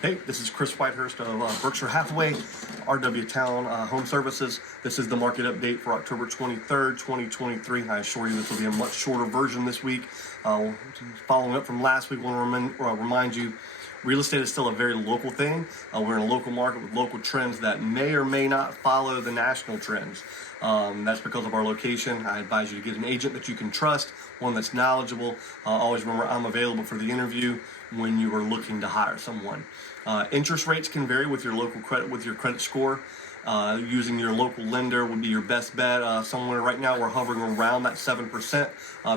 Hey, this is Chris Whitehurst of Berkshire Hathaway-RW Towne Home Services. This is the market update for October 23rd, 2023. I assure you this will be a much shorter version this week. Following up from last week, I want to remind you, real estate is still a very local thing. We're in a local market with local trends that may or may not follow the national trends. That's because of our location. I advise you to get an agent that you can trust, one that's knowledgeable. Always remember, I'm available for the interview when you are looking to hire someone. Interest rates can vary with your local credit, with your credit score. Using your local lender would be your best bet. Somewhere right now we're hovering around that 7%.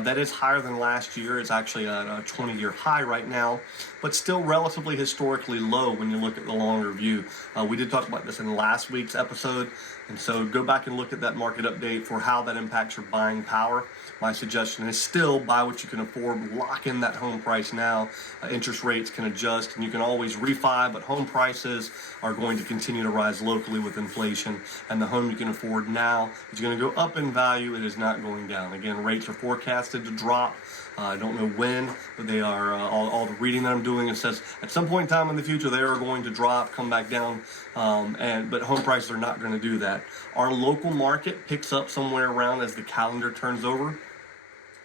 That is higher than last year. It's actually a 20-year high right now, but still relatively historically low when you look at the longer view. We did talk about this in last week's episode, and so go back and look at that market update for how that impacts your buying power. My suggestion is still buy what you can afford, lock in that home price now. Interest rates can adjust and you can always refi, but home prices are going to continue to rise locally with inflation, and the home you can afford now is going to go up in value. It is not going down. Again, rates are forecasted to drop. I don't know when, but they are, all the reading that I'm doing, it says at some point in time in the future they are going to drop, come back down, but home prices are not going to do that. Our local market picks up somewhere around as the calendar turns over.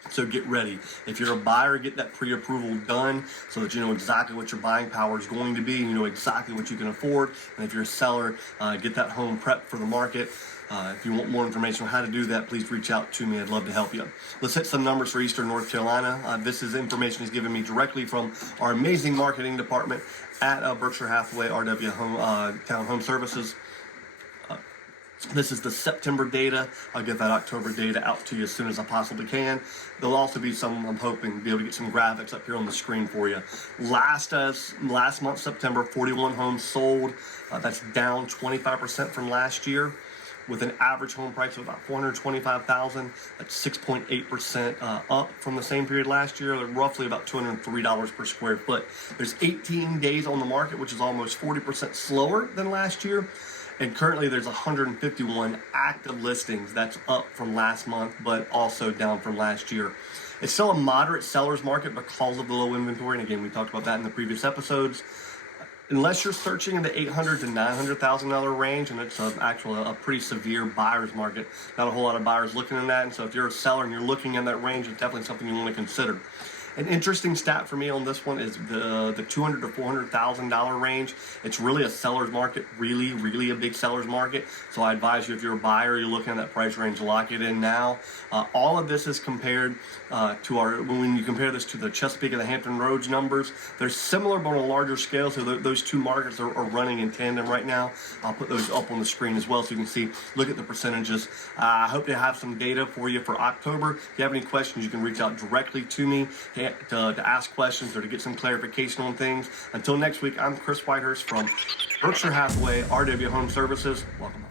So get ready. If you're a buyer, get that pre-approval done so that you know exactly what your buying power is going to be, and you know exactly what you can afford. And if you're a seller, get that home prepped for the market. If you want more information on how to do that, please reach out to me. I'd love to help you. Let's hit some numbers for Eastern North Carolina. This is information is given me directly from our amazing marketing department at Berkshire Hathaway-RW Towne Home Services. This is the September data. I'll get that October data out to you as soon as I possibly can. There'll also be some, I'm hoping, be able to get some graphics up here on the screen for you. Last month, September, 41 homes sold. That's down 25% from last year, with an average home price of about $425,000. That's 6.8% up from the same period last year, roughly about $203 per square foot. There's 18 days on the market, which is almost 40% slower than last year. And currently there's 151 active listings. That's up from last month, but also down from last year. It's still a moderate seller's market because of the low inventory. And again, we talked about that in the previous episodes. Unless you're searching in the $800,000 to $900,000 range, and it's actually a pretty severe buyer's market. Not a whole lot of buyers looking in that. And so if you're a seller and you're looking in that range, it's definitely something you want to consider. An interesting stat for me on this one is the $200,000 to $400,000 range. It's really a seller's market, really a big seller's market. So I advise you, if you're a buyer, you're looking at that price range, lock it in now. All of this is compared to when you compare this to the Chesapeake and the Hampton Roads numbers, they're similar but on a larger scale. So those two markets are running in tandem right now. I'll put those up on the screen as well so you can see, look at the percentages. I hope to have some data for you for October. If you have any questions, you can reach out directly to me to ask questions or to get some clarification on things. Until next week, I'm Chris Whitehurst from Berkshire Hathaway-RW Home Services. Welcome.